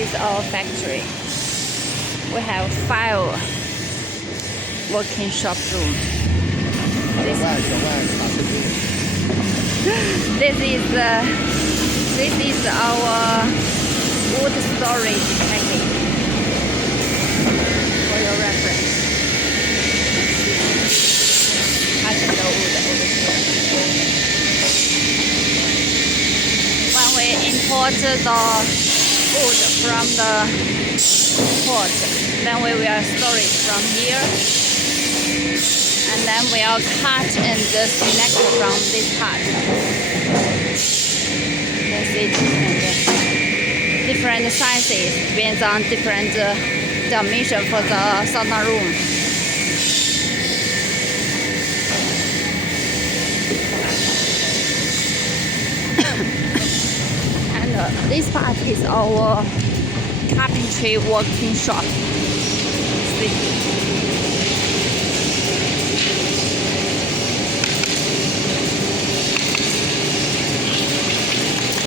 is our factory. We have 5 working shop room. This is our wood storage package for your reference. Cutting the wood over here. When we import the wood from the port, then we will store it from here, and then we'll cut and select from this part. That's it. And different sizes depends on different dimension for the sauna room. And this part is our carpentry working shop. See?